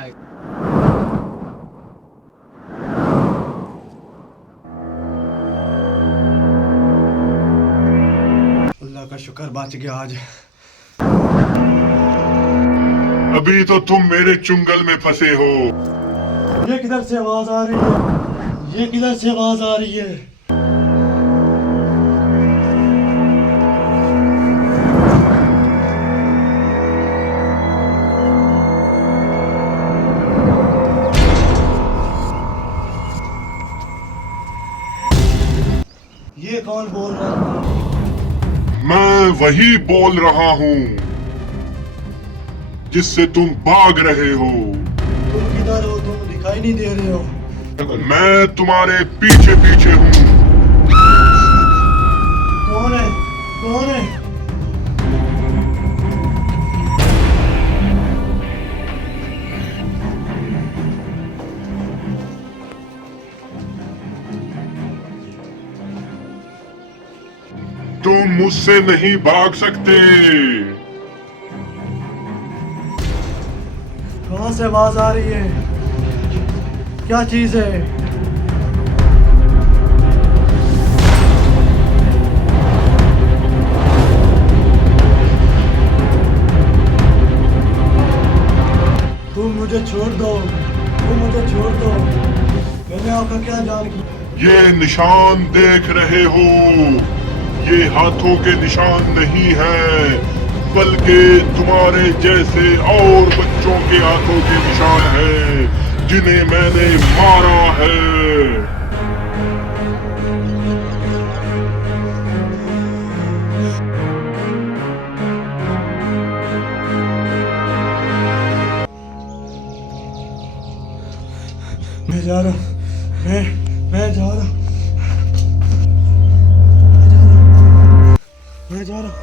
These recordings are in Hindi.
भाई। अल्लाह का शुक्र बच गया आज। अभी तो तुम मेरे चुंगल में फंसे हो। ये किधर से आवाज आ रही है? ये किधर से आवाज आ रही है? ये कौन बोल रहा है? मैं वही बोल रहा हूँ जिससे तुम भाग रहे हो। तुम किधर हो? तुम दिखाई नहीं दे रहे हो। मैं तुम्हारे पीछे पीछे हूँ। कौन है? कौन है? तुम मुझसे नहीं भाग सकते। कहाँ से आवाज आ रही है? क्या चीज है? तुम मुझे छोड़ दो। तुम मुझे छोड़ दो। मैंने आपका क्या जान किया? ये निशान देख रहे हो? ये हाथों के निशान नहीं है, बल्कि तुम्हारे जैसे और बच्चों के हाथों के निशान हैं जिन्हें मैंने मारा है। मैं जा रहा हूँ। मैं जा रहा हूँ। मैं जा रहा हूँ।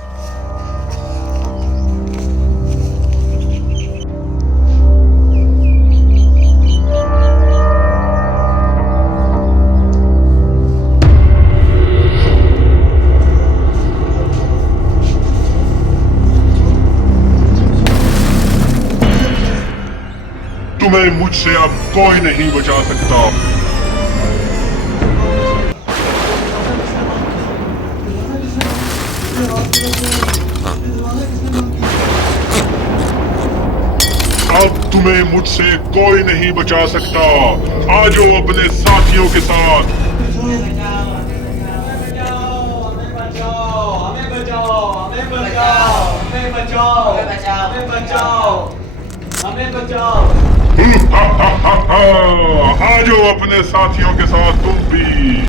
तुम्हें मुझसे अब कोई नहीं बचा सकता। अब तुम्हें मुझसे कोई नहीं बचा सकता। आ जाओ अपने साथियों के साथ। आ जाओ अपने साथियों के साथ तुम भी।